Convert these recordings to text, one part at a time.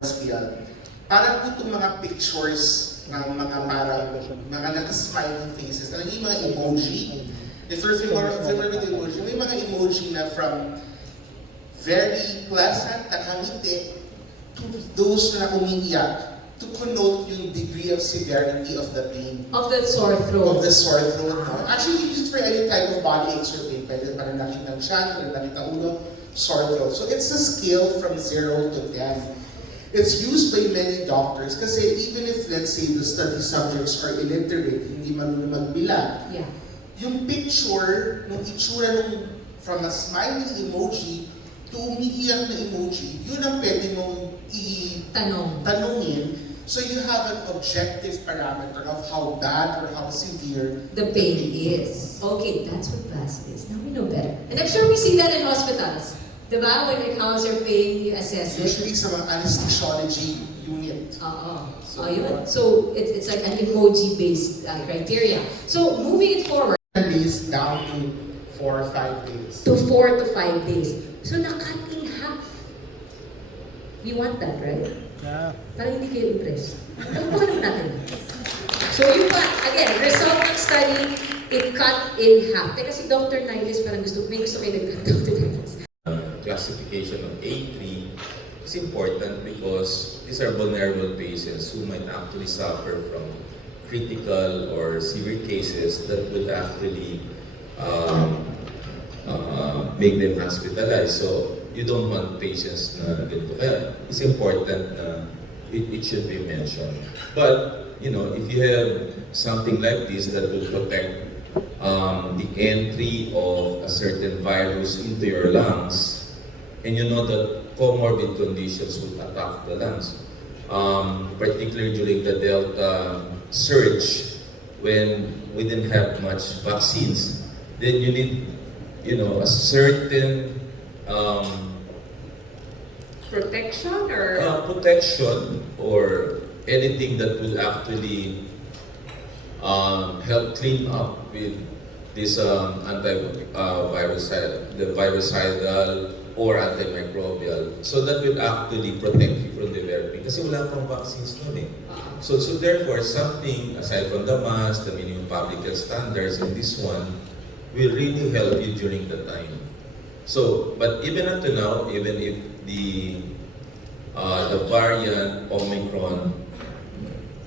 hospital. Parang po itong mga pictures ng mga parang mga naka-smiling faces, talaga yung mga emoji. If you're familiar with emoji, may mga emoji na from very pleasant, nakangiti, to those na umiiyak, to connote yung degree of severity of the pain. Of the sore throat. Of the sore throat, no? Actually, you use it for any type of body aches or pain. Pwede pananakit ng tiyan, pananakit ng ulo, sore throat. So it's a scale from 0 to 10. It's used by many doctors kasi even if, let's say, the study subjects are illiterate, hindi marunong magbilang, Yeah. yung picture, nung itsura nung from a smiling emoji to umiiyak na emoji, yun ang pwede mong tanungin. So you have an objective parameter of how bad or how severe The pain is. Okay, that's what PAS is. Now we know better. And I'm sure we see that in hospitals. Diba? When it counts your pain, you assess it. Usually sa mga anesthesiology unit. Yun. So it's like an emoji-based criteria. So moving it forward. Days down to 4 or 5 days. To 4 to 5 days. So na-cut in half. You want that, right? Yeah. Parang hindi kayo impressed. Pagpakalong natin. So yung again, result ng study, it cut in half. Teka si Dr. Niles, parang may gusto kayo nagdagdag, Dr. Niles. Classification of A3 is important because these are vulnerable patients who might actually suffer from critical or severe cases that would actually make them hospitalized. So you don't want patients na ganito. Kaya it's important na it should be mentioned. But you know, if you have something like this that will protect the entry of a certain virus into your lungs, and you know that comorbid conditions will attack the lungs, particularly during the Delta surge, when we didn't have much vaccines, then you need, you know, a certain Protection or? protection or anything that will actually help clean up with this virucidal or antimicrobial, so that will actually protect you from developing. Kasi wala pang vaccines noon eh. So therefore, something aside from the mask, the minimum public health standards, and this one will really help you during the time. So, but even up to now, even if the variant Omicron,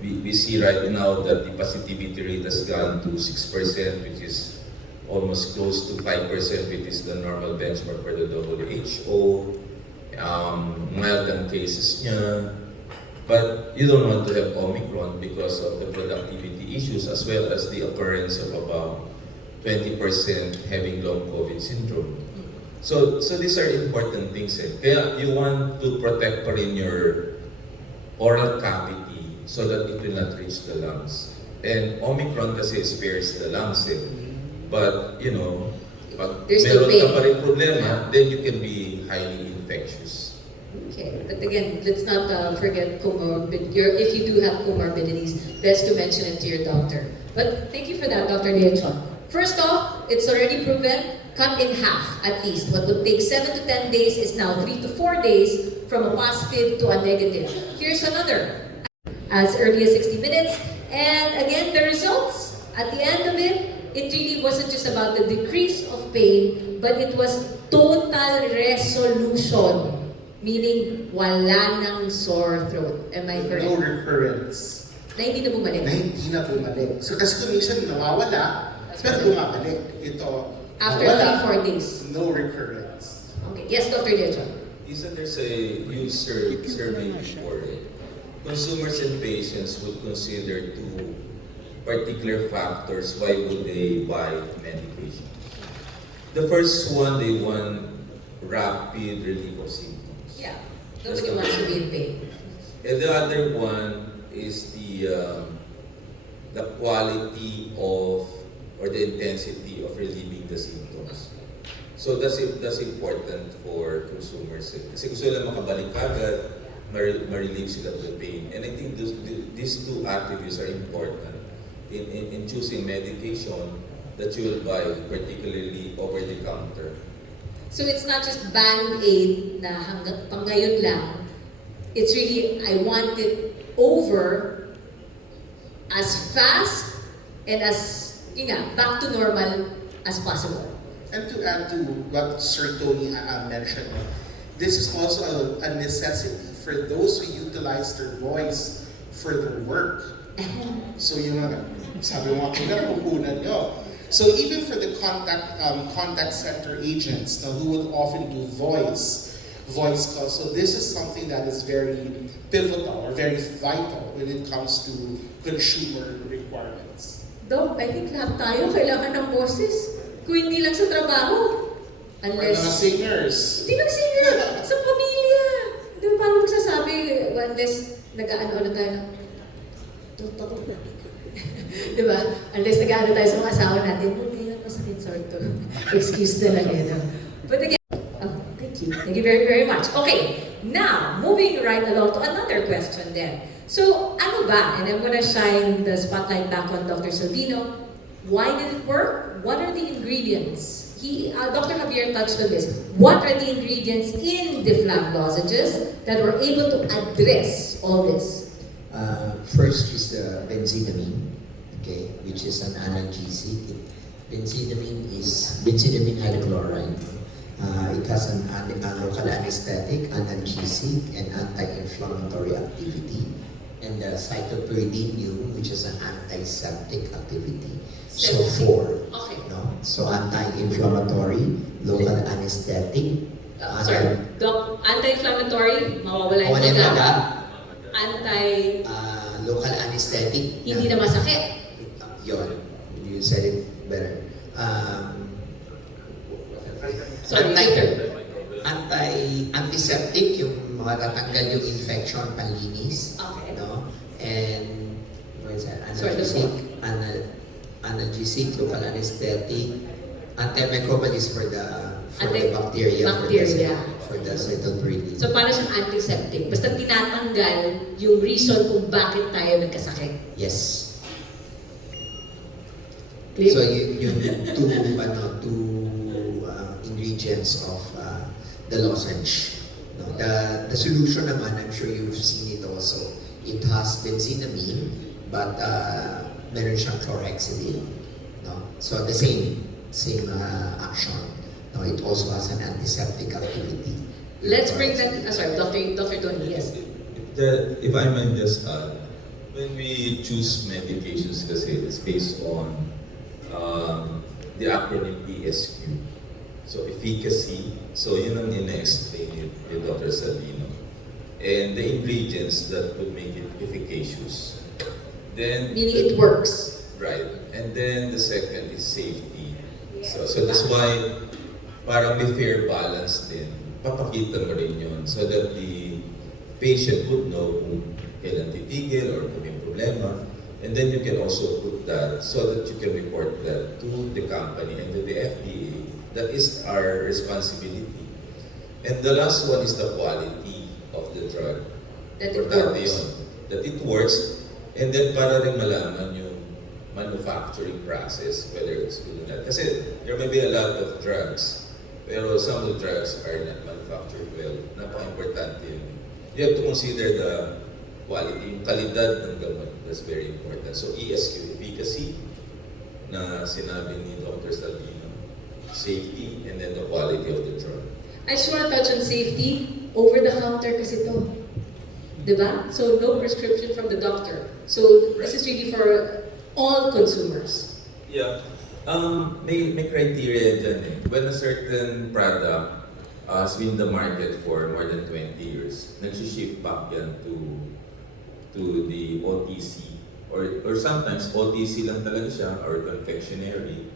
we see right now that the positivity rate has gone to 6%, which is almost close to 5%, which is the normal benchmark for the WHO. Mild ang cases niya. But you don't want to have Omicron because of the productivity issues as well as the occurrence of about 20% having long COVID syndrome. So these are important things. Kaya you want to protect pa rin your oral cavity so that it will not reach the lungs. And Omicron kasi spares the lungs. But, you know, pag meron ka pa rin problema, then you can be highly infectious. Okay, but again, let's not forget if you do have comorbidities, best to mention it to your doctor. But thank you for that, Dr. Leachon. First off, it's already proven, cut in half at least. What would take 7 to 10 days is now 3 to 4 days from a positive to a negative. Here's another, as early as 60 minutes. And again, the results, at the end of it, it really wasn't just about the decrease of pain, but it was total resolution. Meaning, wala nang sore throat. Am I correct? No recurrence. Na hindi na bumalik? Na hindi na bumalik. So kasi kung minsan nawawala, pero bumabalik. Ito, After nawala, 3-4 days? no recurrence. Okay. Yes, Dr. Leachon. Isn't there's a huge survey before it? Consumers and patients would consider two particular factors why would they buy medication. The first one, they want rapid relief of symptoms. Yeah. Nobody wants to be in pain. And the other one is the quality of or the intensity of relieving the symptoms. So that's important for consumers. Kasi gusto nila makabalik agad, ma-relieve sila of the pain. And I think these two attributes are important in choosing medication that you will buy, particularly over the counter. So it's not just band-aid na hanggang pang ngayon lang. it's really, I want it over as fast and as, back to normal as possible. And to add to what Sir Tony mentioned, this is also a necessity for those who utilize their voice for their work. So yung mga, sabi mo kanina, pupunan nyo. So even for the contact center agents who would often do voice calls, so this is something that is very pivotal or very vital when it comes to consumer requirements. Doc, I think lahat tayo kailangan ng boses. Kung hindi lang sa trabaho. Or mga singers. Hindi lang singer, sa pamilya. Di ba parang magsasabi, unless nag-ano tayo ng di ba? Unless nag-ano tayo sa mga asawa natin, hindi lang masakit sort of. Excuse na lang yun. But again, thank you. Thank you very, very much. Okay, now, moving right along to another question then. So, ano ba? And I'm gonna shine the spotlight back on Dr. Salvino. Why did it work? What are the ingredients? Dr. Javier touched on this. What are the ingredients in Difflam lozenges that were able to address all this? First is the benzinamine, okay, which is an analgesic. Benzinamine is benzinamine hydrochloride. It has an local anesthetic, analgesic, and anti-inflammatory activity. And the cytopyridinium, which is an antiseptic activity. So four. Okay. No? So anti-inflammatory, local anesthetic. Sorry, Doc, anti-inflammatory, mawawala yung Whatever tiga. that. Local anesthetic. Hindi na masakit. Yun. You said it better. Sorry, Victor. Antiseptic, yung matatanggal yung infection, panlinis. Okay. No? And what is that? Sorry, the Analgesic, local anesthetic. Antimicrobial is for the bacteria. Bacteria. For the cytopyridine. So, paano siyang antiseptic? Basta tinatanggal yung reason kung bakit tayo nagkasakit. Yes. Clear? So yung two ingredients of the lozenge. No? The solution naman, I'm sure you've seen it also. It has benzinamine, but meron siyang chlorhexidine. No? So the same action. No, it also has an antiseptic activity. Let's bring that, sorry, Dr. Tony, yes. If I might just add, when we choose medications kasi it's based on the acronym ESQ. So efficacy, so yun ang ina-explain ni Dr. Salvino. And the ingredients that would make it efficacious. Then, Meaning it works. right. And then the second is safety. So that's why parang may fair balance din. Papakita mo rin yun so that the patient would know kung kailan titigil or kung may problema. And then you can also put that so that you can report that to the company and to the FDA. That is our responsibility. And the last one is the quality of the drug. That it Importante works. yun. That it works. And then para rin malaman yung manufacturing process, whether it's good or not. Kasi there may be a lot of drugs, pero some of the drugs are not manufactured well. Napaka-importante yun. You have to consider the quality, yung kalidad ng gamot. That's very important. So ESQ, efficacy, na sinabi ni Dr. Salvino, safety, and then the quality of the drug. I just want to touch on safety. Over-the-counter kasi to. Diba? So no prescription from the doctor. So this is really for all consumers. Yeah. May criteria dyan eh. When a certain product has been in the market for more than 20 years, nag-shift back yan to the OTC. Or sometimes OTC lang talaga siya or confectionery.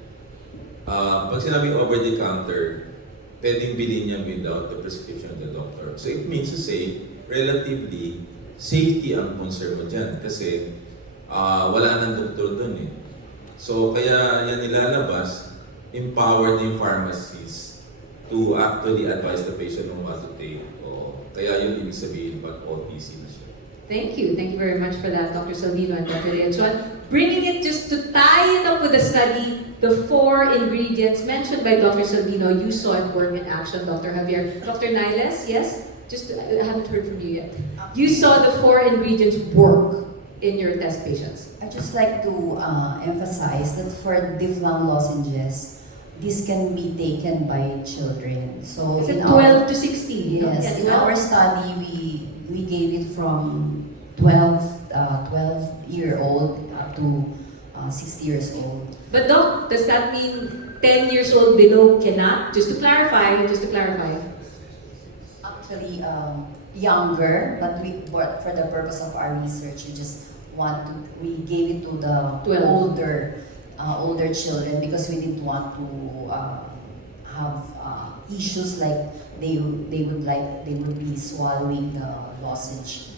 Pag sinabing over-the-counter, pwedeng bilhin niya without the prescription of the doctor. So it means to say, relatively, safety ang concern mo dyan. Kasi wala nang doktor dun eh. So kaya yan nilalabas, empowered yung pharmacies to actually advise the patient on what to take. Kaya yun ibig sabihin pag OTC na siya. Thank you. Thank you very much for that, Dr. Salvino and Dr. Leachon. Bringing it just to tie it up with the study, the 4 ingredients mentioned by Dr. Salvino, you saw it work in action, Dr. Javier. Dr. Niles, yes? just I haven't heard from you yet. You saw the 4 ingredients work in your test patients. I just like to emphasize that for Difflam lozenges, this can be taken by children. So Is it in 12 to 16? yes, Yeah, in 12. our study we gave it from 12-year-old up to 60 years old. But Doc, does that mean 10 years old below cannot? Just to clarify. Actually, younger, but for the purpose of our research, we gave it to the 12. older children because we didn't want to have issues like they would be swallowing the lozenge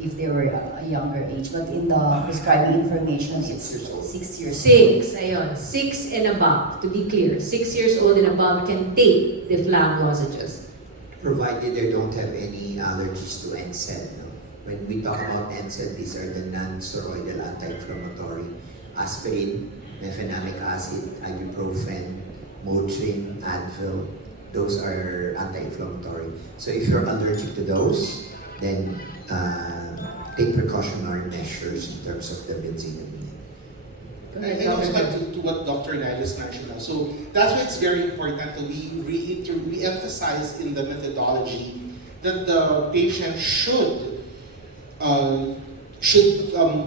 if they were a younger age. But in the prescribing information, it's 6 years old. 6, ayun. 6 and above, to be clear. 6 years old and above can take the Difflam lozenges. Provided they don't have any allergies to NSAID. No? When we talk about NSAID, these are the non-steroidal anti-inflammatory: aspirin, mefenamic acid, ibuprofen, Motrin, Advil. Those are anti-inflammatory. So if you're allergic to those, then take precautionary measures in terms of the benzene. I also like to what Dr. Niles mentioned now. So that's why it's very important that we re-emphasize in the methodology that the patient should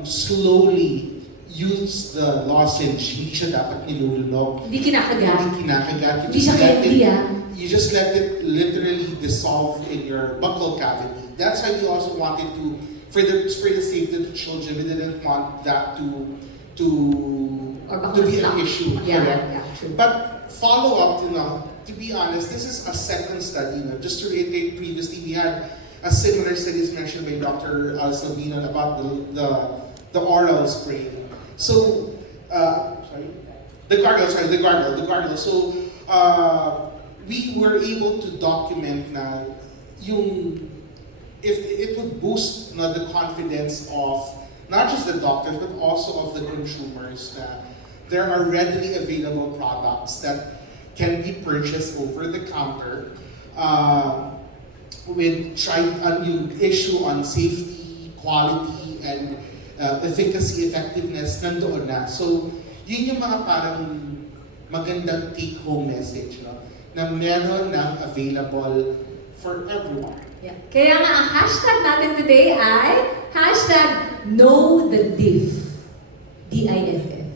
slowly use the lozenge. Hindi siya dapat nilulunok. Hindi kinakagat. Hindi kinakagat. Hindi siya candy, You just let it literally dissolve in your buccal cavity. That's why we also wanted to, for the sake of the children, we didn't want that to be an issue. Yeah, correct? yeah, true. But follow up, to be honest, this is a second study. Just to reiterate, previously we had a similar study as mentioned by Dr. Salvino about the oral spray. So, the gargle. So, we were able to document na if it would boost the confidence of not just the doctors but also of the consumers that there are readily available products that can be purchased over the counter with yung issue on safety, quality, and efficacy, effectiveness, nandoon na. So, yun yung mga parang magandang take-home message, no? Na meron ng available for everyone. Yeah. Kaya nga ang hashtag natin today ay #KnowTheDiff. D-I-F-F.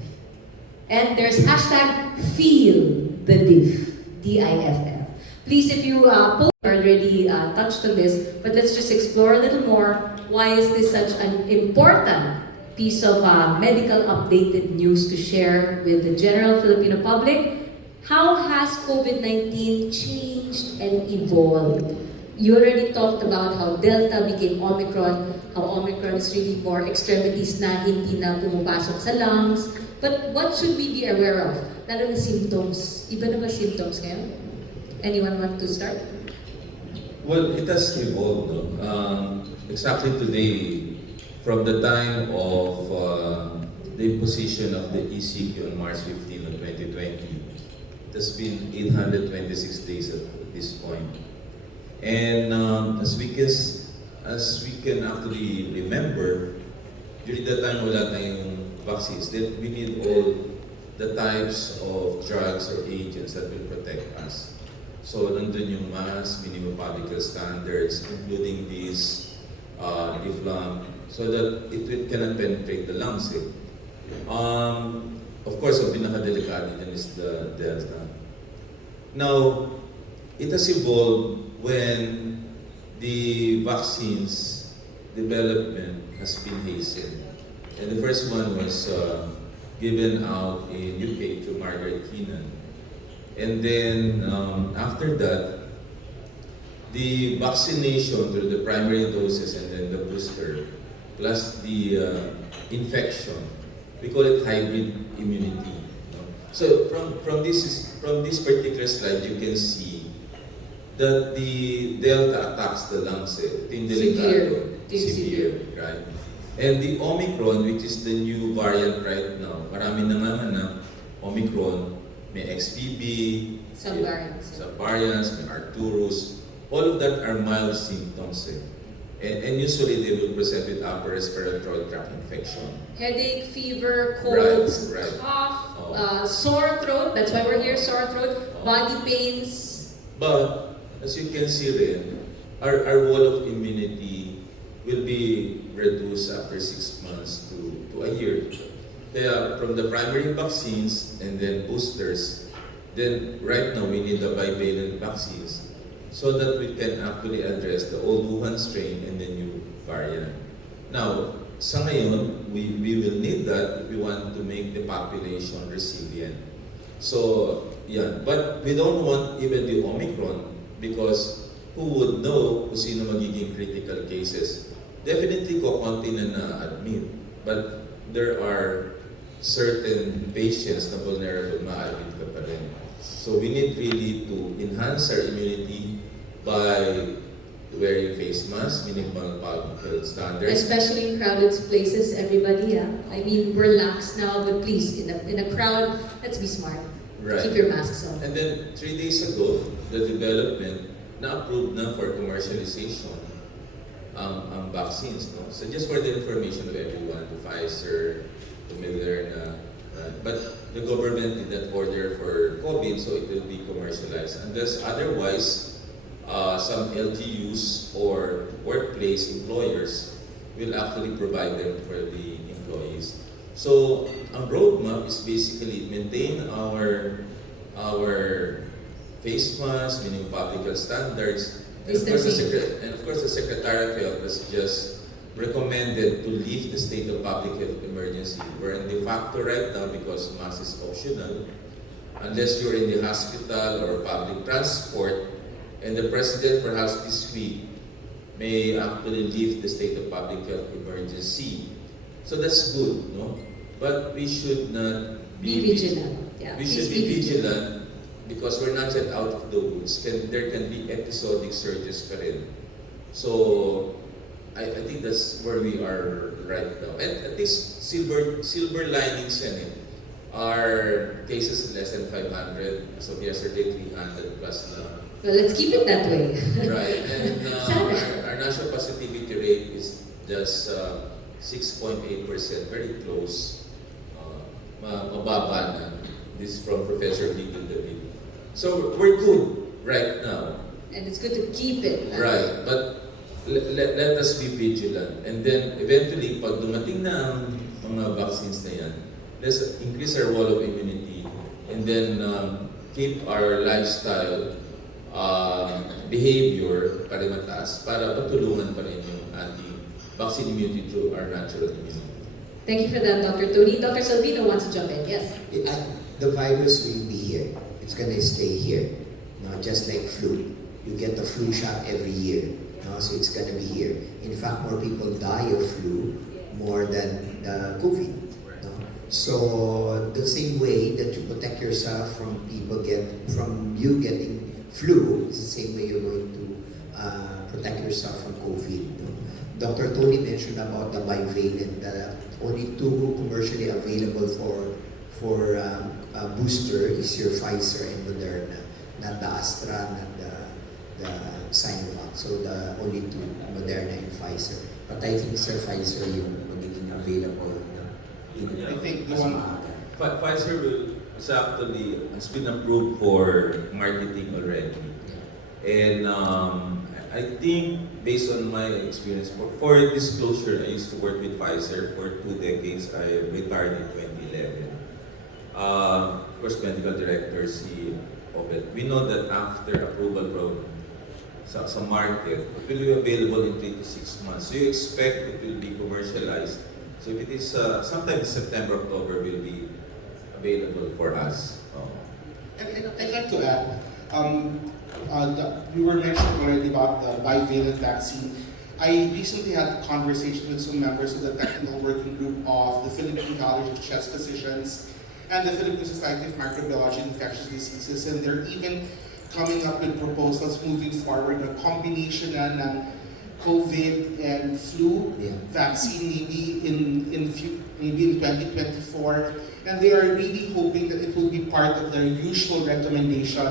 And there's #FeelTheDiff. D-I-F-F. Please, if you already touched on this, but let's just explore a little more. Why is this such an important piece of medical updated news to share with the general Filipino public? How has COVID-19 changed and evolved? You already talked about how Delta became Omicron, how Omicron is really more extremities na hindi na pumapasok sa lungs. But what should we be aware of? Lalo na symptoms. Iba na ba symptoms ngayon? Anyone want to start? Well, it has evolved. No? Exactly today, from the time of the imposition of the ECQ on March 15 of 2020, it has been 826 days at this point. And as we can actually remember, during that time wala tayong vaccines, that we need all the types of drugs or agents that will protect us. So nandun yung mass, minimum particle standards, including these Difflam, so that it cannot penetrate the lungs. Of course, ang pinaka-delikado din is the Delta. Now, it has evolved when the vaccines development has been hastened. And the first one was given out in UK to Margaret Keenan. And then after that, the vaccination through the primary doses and then the booster, plus the infection, we call it hybrid immunity. So from this particular slide, you can see that the Delta attacks the lungs. Severe, right? And the Omicron, which is the new variant right now, marami nanganganak, Omicron, may XBB, Some variants. may Arcturus. all of that are mild symptoms. And usually they will present with upper respiratory tract infection. Headache, fever, Right, colds, right. cough, Oh. sore throat, that's why we're here, sore throat, body pains. But as you can see rin, our wall of immunity will be reduced after 6 months to a year. Kaya from the primary vaccines and then boosters, then right now we need the bivalent vaccines so that we can actually address the old Wuhan strain and the new variant. Now, sa ngayon, we will need that if we want to make the population resilient. So, yeah. But we don't want even the Omicron because who would know kung sino magiging critical cases. Definitely kukunti na na-admit. But there are certain patients na vulnerable, ma-admit ka pa rin. So we need really to enhance our immunity by wearing face masks, minimal public health standards. Especially in crowded places, everybody, I mean, we're lax now, but please, in a crowd, let's be smart. Right. Keep your masks on. And then 3 days ago, the development na approved na for commercialization ang vaccines. No? So just for the information of everyone, the Pfizer, the Moderna, but the government did not order for COVID, so it will be commercialized. Unless otherwise, some LGUs or workplace employers will actually provide them for the employees. So, ang roadmap is basically maintain our face mask, minimum public health standards, and of course the Secretary of Health has just recommended to lift the state of public health emergency. We're in de facto right now because mask is optional. Unless you're in the hospital or public transport, and the President perhaps this week may actually lift the state of public health emergency. So that's good, no? But we should not Be vigilant. Yeah, We please should be vigilant because we're not yet out of the woods. There can be episodic surges pa rin. So, I think that's where we are right now. And at least silver linings in it. Our cases less than 500. As of yesterday, 300 plus na. Well, let's keep it that way. Right. And Sana. our national positivity rate is just 6.8%, very close. Mababa na. This is from Professor Vito David. So we're good right now. And it's good to keep it. Right. But let us be vigilant. And then eventually, pag dumating na ang mga vaccines na yan, let's increase our wall of immunity and then keep our lifestyle behavior pa rin mataas para patulungan pa rin yung ating vaccine immunity through our natural immunity. Thank you for that, Dr. Tony. Dr. Salvino wants to jump in. Yes. The virus will be here. It's gonna stay here. Just like flu. You get the flu shot every year. So it's gonna be here. In fact, more people die of flu more than the COVID. So the same way that you protect yourself from you getting flu, is the same way you're going to protect yourself from COVID. Dr. Tony mentioned about the bivalent. Only 2 commercially available for booster is your Pfizer and Moderna, not the Astra, not the Sinovac. So the only 2, Moderna and Pfizer. But I think Sir Pfizer yung magiging available I think the mas one maaga. Pfizer has been approved for marketing already. And I think based on my experience, for disclosure, I used to work with Pfizer for 2 decades. I retired in 2011. Of course, medical director, CEO of it. We know that after approval from sa market, it will be available in 3 to 6 months. So you expect it will be commercialized. So if it is sometime in September, October, will be available for us. And I'd like to add, you were mentioning already about the bivalent vaccine. I recently had a conversation with some members of the technical working group of the Philippine College of Chest Physicians and the Philippine Society of Microbiology and Infectious Diseases, and they're even coming up with proposals moving forward, a combination ng COVID and flu vaccine maybe in 2024, and they are really hoping that it will be part of their usual recommendation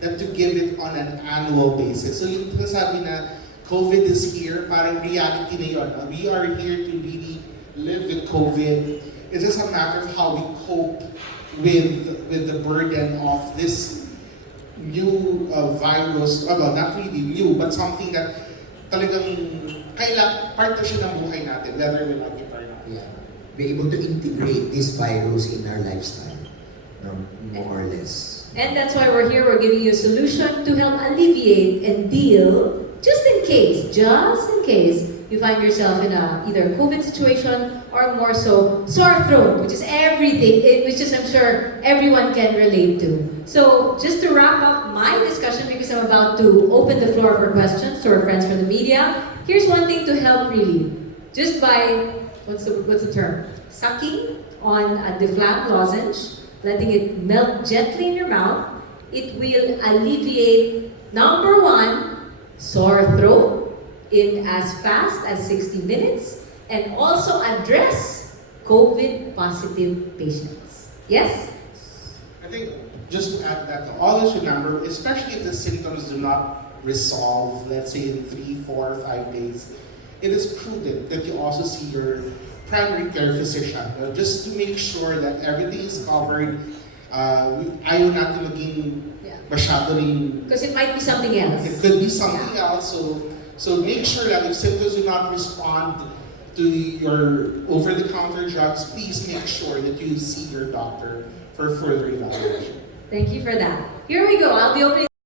than to give it on an annual basis. So yung sabi na COVID is here, parang reality na yun. We are here to really live with COVID. It's just a matter of how we cope with the burden of this new virus. Well, not really new, but something that talagang part na siya ng buhay natin, whether we like it or not. Yeah. Be able to integrate this virus in our lifestyle, more or less. And that's why we're here. We're giving you a solution to help alleviate and deal, just in case you find yourself in a either COVID situation or more so sore throat, which is everything, which is I'm sure everyone can relate to. So just to wrap up my discussion, because I'm about to open the floor for questions to our friends from the media, here's one thing to help really. Just by, what's the term? Sucking on a Difflam lozenge, letting it melt gently in your mouth, it will alleviate, number one, sore throat in as fast as 60 minutes, and also address COVID positive patients. Yes? I think just to add that, always remember, especially if the symptoms do not resolve, let's say in 3, 4, 5 days, it is prudent that you also see your primary care physician, just to make sure that everything is covered. Ayaw natin maging masyado rin. Because it might be something else. It could be something else. So make sure that if symptoms do not respond to your over-the-counter drugs, please make sure that you see your doctor for further evaluation. Thank you for that. Here we go. I'll be opening